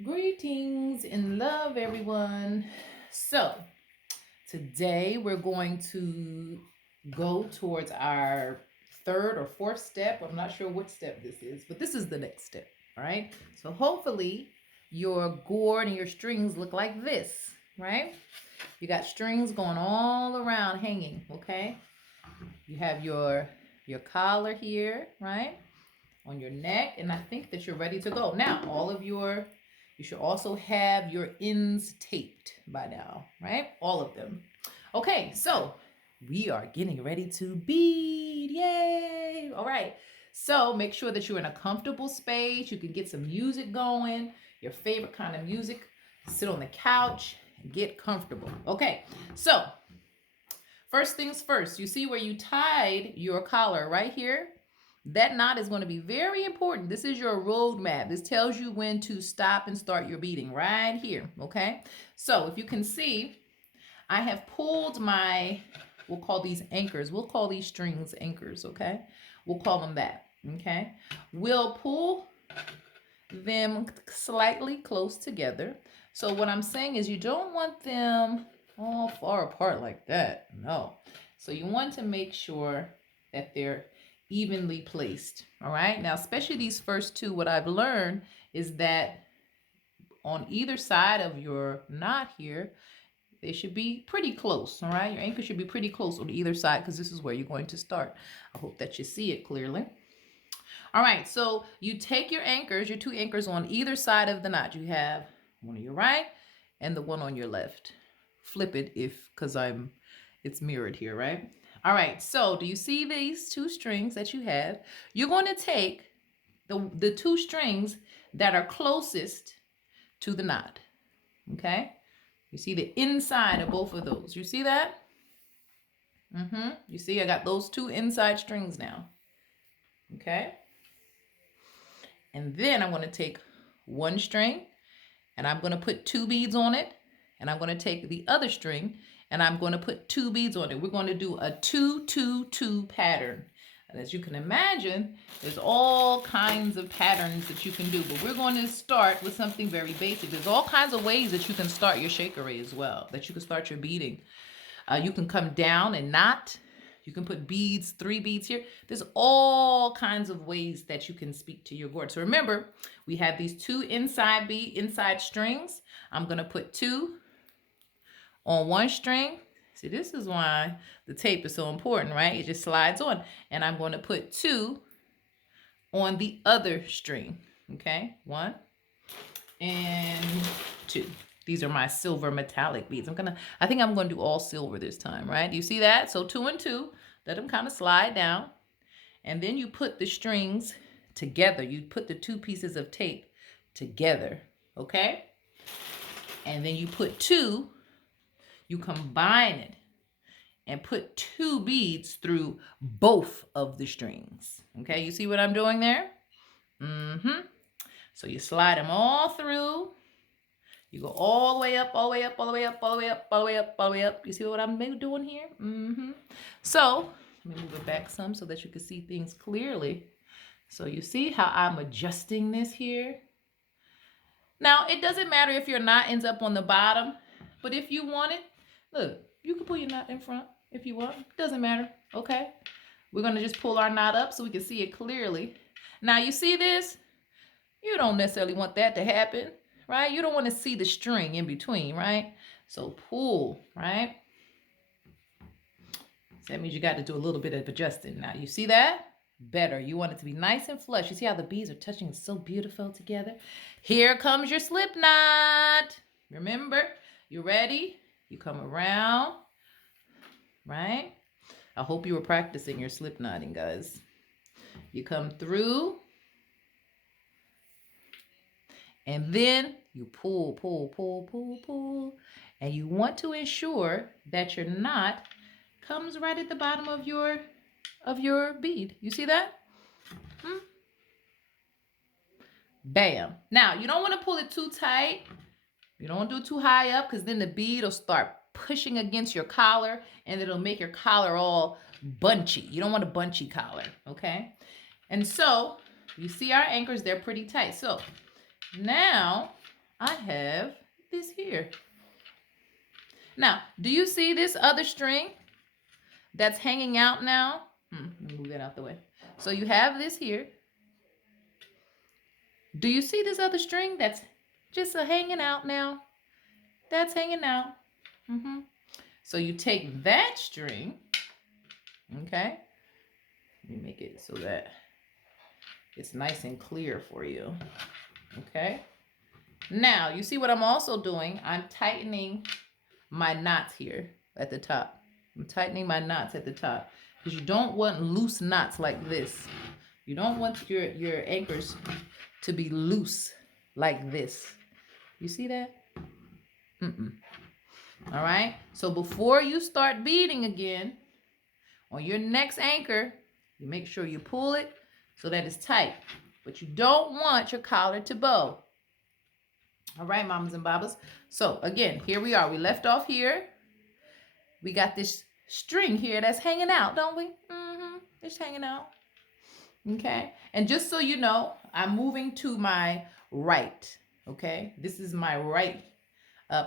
Greetings and love, everyone. So, today we're going to go towards our third or fourth step. I'm not sure what step this is, but this is the next step. All right. So, hopefully, your gourd and your strings look like this, right? You got strings going all around hanging, okay? You have your collar here, right? On your neck, and I think that you're ready to go. Now, you should also have your ends taped by now, right? All of them. Okay, so we are getting ready to bead. Yay! All right. So make sure that you're in a comfortable space. You can get some music going, your favorite kind of music. Sit on the couch and get comfortable. Okay, so first things first, you see where you tied your collar right here? That knot is going to be very important. This is your roadmap. This tells you when to stop and start your beading right here, okay? So if you can see, I have pulled we'll call these anchors. We'll call these strings anchors, okay? We'll call them that, okay? We'll pull them slightly close together. So what I'm saying is you don't want them all far apart like that. No. So you want to make sure that they're evenly placed. All right. Now, especially these first two, what I've learned is that on either side of your knot here, they should be pretty close. All right. Your anchor should be pretty close on either side because this is where you're going to start. I hope that you see it clearly. All right, so you take your anchors, your two anchors on either side of the knot. You have one on your right and the one on your left. Flip it because it's mirrored here, right? All right, so do you see these two strings that you have? You're going to take the two strings that are closest to the knot, okay? You see the inside of both of those. You see that? You see I got those two inside strings now, okay? And then I'm going to take one string and I'm going to put two beads on it. And I'm going to take the other string and I'm going to put two beads on it. We're going to do a 2-2-2 pattern. And as you can imagine, there's all kinds of patterns that you can do. But we're going to start with something very basic. There's all kinds of ways that you can start your sekere as well, that you can start your beading. You can come down and knot. You can put beads, 3 beads here. There's all kinds of ways that you can speak to your gourd. So remember, we have these two inside strings. I'm going to put 2 on one string. See, this is why the tape is so important, right? It just slides on. And I'm going to put 2 on the other string. Okay, 1 and 2. These are my silver metallic beads. I think I'm gonna do all silver this time, right? Do you see that? So 2 and 2, let them kind of slide down. And then you put the strings together. You put the 2 pieces of tape together, okay? And then you put 2, you combine it and put 2 beads through both of the strings. Okay, you see what I'm doing there? So you slide them all through. You go all the way up, all the way up, all the way up, all the way up, all the way up, all the way up. You see what I'm doing here? So let me move it back some so that you can see things clearly. So you see how I'm adjusting this here? Now, it doesn't matter if your knot ends up on the bottom, but if you want it, look, you can pull your knot in front if you want. It doesn't matter, okay? We're going to just pull our knot up so we can see it clearly. Now, you see this? You don't necessarily want that to happen, right? You don't want to see the string in between, right? So pull, right? So that means you got to do a little bit of adjusting. Now, you see that? Better. You want it to be nice and flush. You see how the beads are touching so beautiful together? Here comes your slip knot. Remember, you ready? You come around, right? I hope you were practicing your slip knotting, guys. You come through. And then you pull, pull, pull, pull, pull. And you want to ensure that your knot comes right at the bottom of your bead. You see that? Bam. Now, you don't want to pull it too tight. You don't want to do it too high up because then the bead will start pushing against your collar and it'll make your collar all bunchy. You don't want a bunchy collar, okay? And so, you see our anchors, they're pretty tight. So, now I have this here. Now, do you see this other string that's hanging out now? Let me move that out the way. So you have this here. Do you see this other string that's just hanging out now? That's hanging out. So you take that string, okay? Let me make it so that it's nice and clear for you, okay? Now, you see what I'm also doing? I'm tightening my knots here at the top. I'm tightening my knots at the top because you don't want loose knots like this. You don't want your anchors to be loose like this. You see that? All right. So before you start beading again, on your next anchor, you make sure you pull it so that it's tight. But you don't want your collar to bow. All right, mamas and babas. So again, here we are. We left off here. We got this string here that's hanging out, don't we? It's hanging out. Okay. And just so you know, I'm moving to my right. Okay. This is my right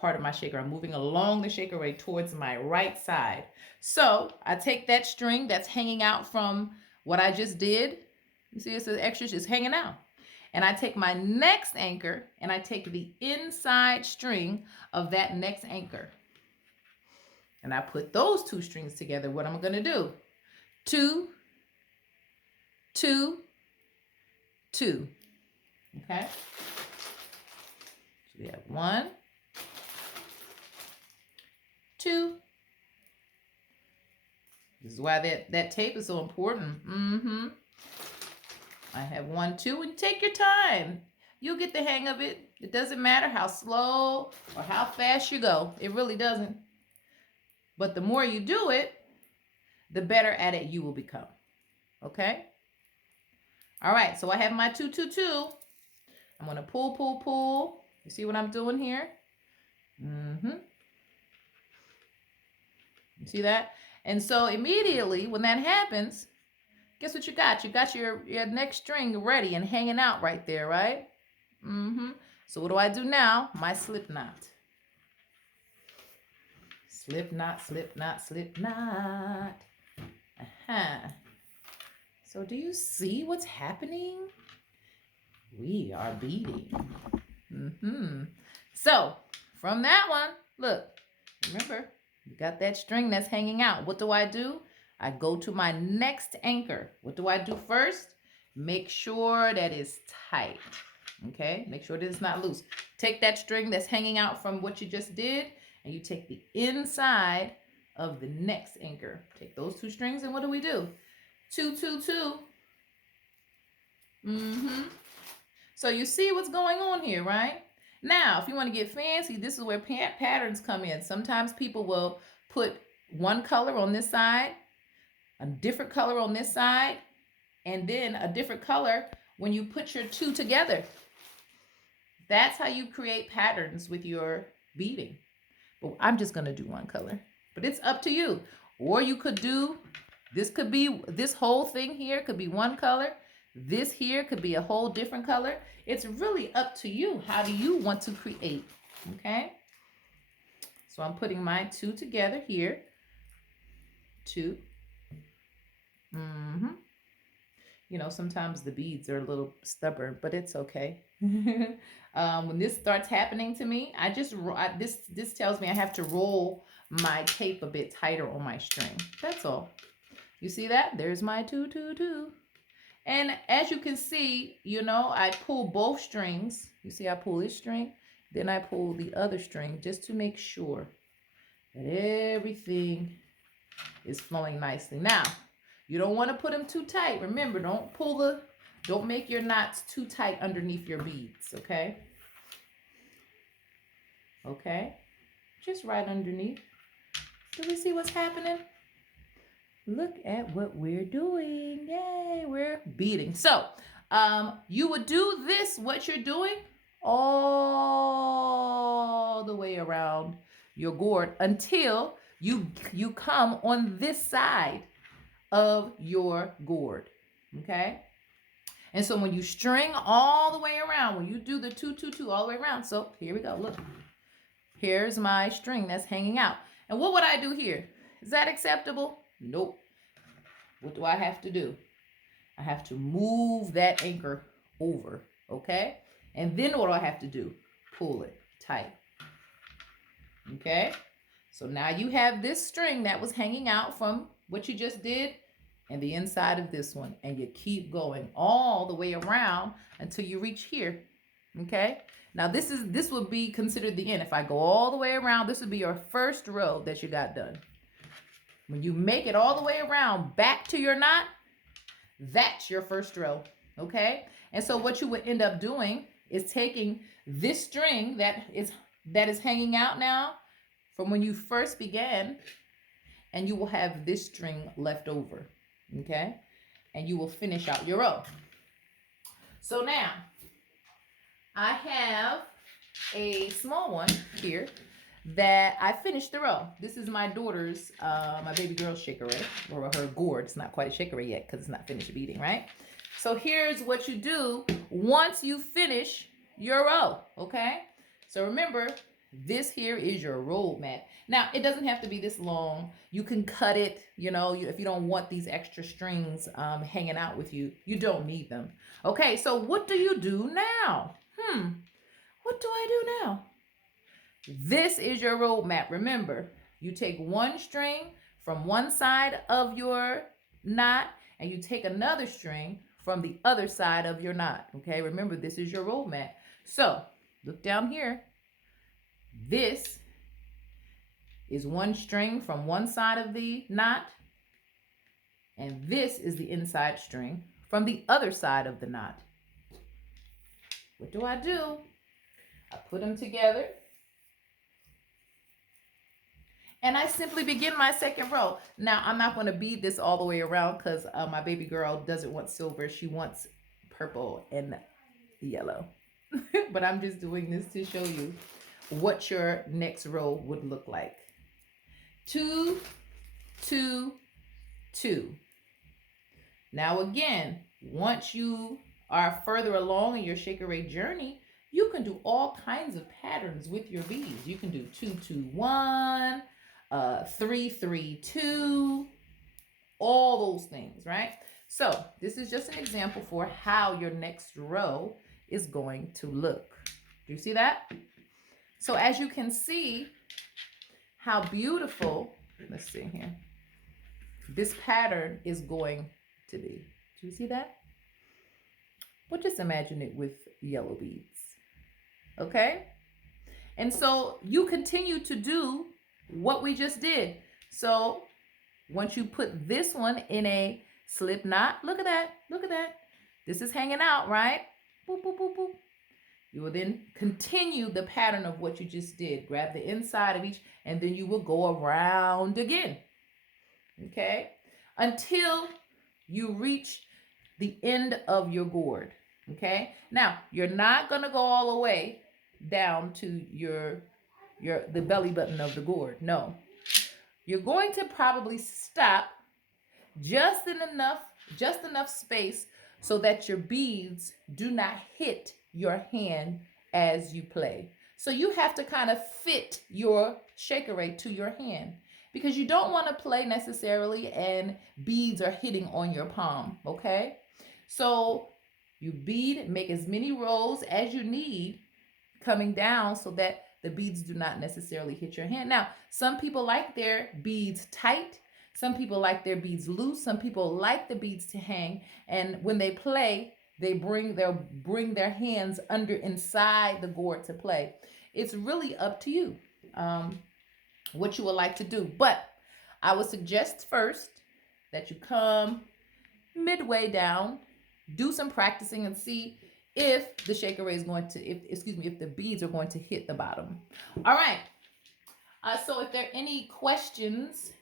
part of my shaker. I'm moving along the shaker ray towards my right side. So I take that string that's hanging out from what I just did. You see, it's extra, just hanging out. And I take my next anchor and I take the inside string of that next anchor. And I put those two strings together. What I'm going to do? 2, 2, 2. Okay? So we have 1, 2. This is why that tape is so important. I have 1, 2, and take your time. You'll get the hang of it. It doesn't matter how slow or how fast you go. It really doesn't. But the more you do it, the better at it you will become. Okay? All right, so I have my 2, 2, 2. I'm going to pull, pull, pull. You see what I'm doing here? You see that? And so immediately when that happens, guess what you got? You got your next string ready and hanging out right there, right? So what do I do now? My slip knot. Slip knot, slip knot, slip knot. So do you see what's happening? We are beading. So from that one, look, remember, you got that string that's hanging out. What do? I go to my next anchor. What do I do first? Make sure that it's tight. Okay, make sure that it's not loose. Take that string that's hanging out from what you just did, and you take the inside of the next anchor. Take those two strings, and what do we do? 2, 2, 2. So you see what's going on here, right? Now, if you want to get fancy, this is where patterns come in. Sometimes people will put one color on this side, a different color on this side, and then a different color when you put your two together. That's how you create patterns with your beading. But I'm just going to do one color. But it's up to you. Or you could do, this whole thing here could be one color. This here could be a whole different color. It's really up to you. How do you want to create? Okay? So I'm putting my 2 together here. 2. You know, sometimes the beads are a little stubborn, but it's okay. When this starts happening to me, this tells me I have to roll my tape a bit tighter on my string. That's all. You see that? There's my 2, 2, 2. And as you can see, you know, I pull both strings. You see I pull this string, then I pull the other string just to make sure that everything is flowing nicely. Now, you don't want to put them too tight. Remember, don't make your knots too tight underneath your beads, okay? Okay? Just right underneath. Do we see what's happening? Look at what we're doing. Yay, we're beading. So, you would do this, what you're doing, all the way around your gourd until you come on this side of your gourd. Okay? And so when you string all the way around, when you do the 2, 2, 2 all the way around, so here we go, look. Here's my string that's hanging out. And what would I do here? Is that acceptable? Nope. What do I have to do? I have to move that anchor over, okay? And then what do I have to do? Pull it tight, okay? So now you have this string that was hanging out from what you just did and the inside of this one, and you keep going all the way around until you reach here, okay? Now this would be considered the end. If I go all the way around, this would be your first row that you got done. When you make it all the way around back to your knot, that's your first row, okay? And so what you would end up doing is taking this string that is hanging out now from when you first began, and you will have this string left over, okay? And you will finish out your row. So now, I have a small one here that I finished the row. This is my daughter's, my baby girl's sekere, or her gourd. It's not quite sekere yet because it's not finished beading, right? So here's what you do once you finish your row, okay? So remember, this here is your road mat. Now, it doesn't have to be this long. You can cut it, you know, if you don't want these extra strings hanging out with you. You don't need them. Okay, so what do you do now? What do I do now? This is your road map. Remember, you take one string from one side of your knot and you take another string from the other side of your knot. Okay, remember, this is your road map. So look down here. This is one string from one side of the knot, and this is the inside string from the other side of the knot. What do? I put them together, and I simply begin my second row. Now, I'm not going to bead this all the way around because my baby girl doesn't want silver. She wants purple and yellow. But I'm just doing this to show you what your next row would look like. 2, 2, 2. Now again, once you are further along in your sekere journey, you can do all kinds of patterns with your beads. You can do 2, 2, 1, 3, 3, 2, all those things, right? So this is just an example for how your next row is going to look. Do you see that? So as you can see how beautiful, let's see here, this pattern is going to be. Do you see that? Well, just imagine it with yellow beads. Okay? And so you continue to do what we just did. So once you put this one in a slip knot, look at that, look at that. This is hanging out, right? Boop, boop, boop, boop. You will then continue the pattern of what you just did. Grab the inside of each, and then you will go around again. Okay? Until you reach the end of your gourd. Okay? Now, you're not going to go all the way down to the belly button of the gourd. No. You're going to probably stop just enough space so that your beads do not hit your hand as you play. So you have to kind of fit your sekere to your hand, because you don't want to play necessarily and beads are hitting on your palm, okay? So you bead, make as many rows as you need coming down so that the beads do not necessarily hit your hand. Now, some people like their beads tight. Some people like their beads loose. Some people like the beads to hang. And when they play, they bring their hands inside the gourd to play. It's really up to you what you would like to do. But I would suggest first that you come midway down, do some practicing, and see if the sekere is going to, if the beads are going to hit the bottom. All right. So if there are any questions,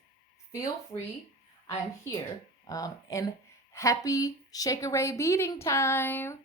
feel free. I'm here. And happy sekere beading time.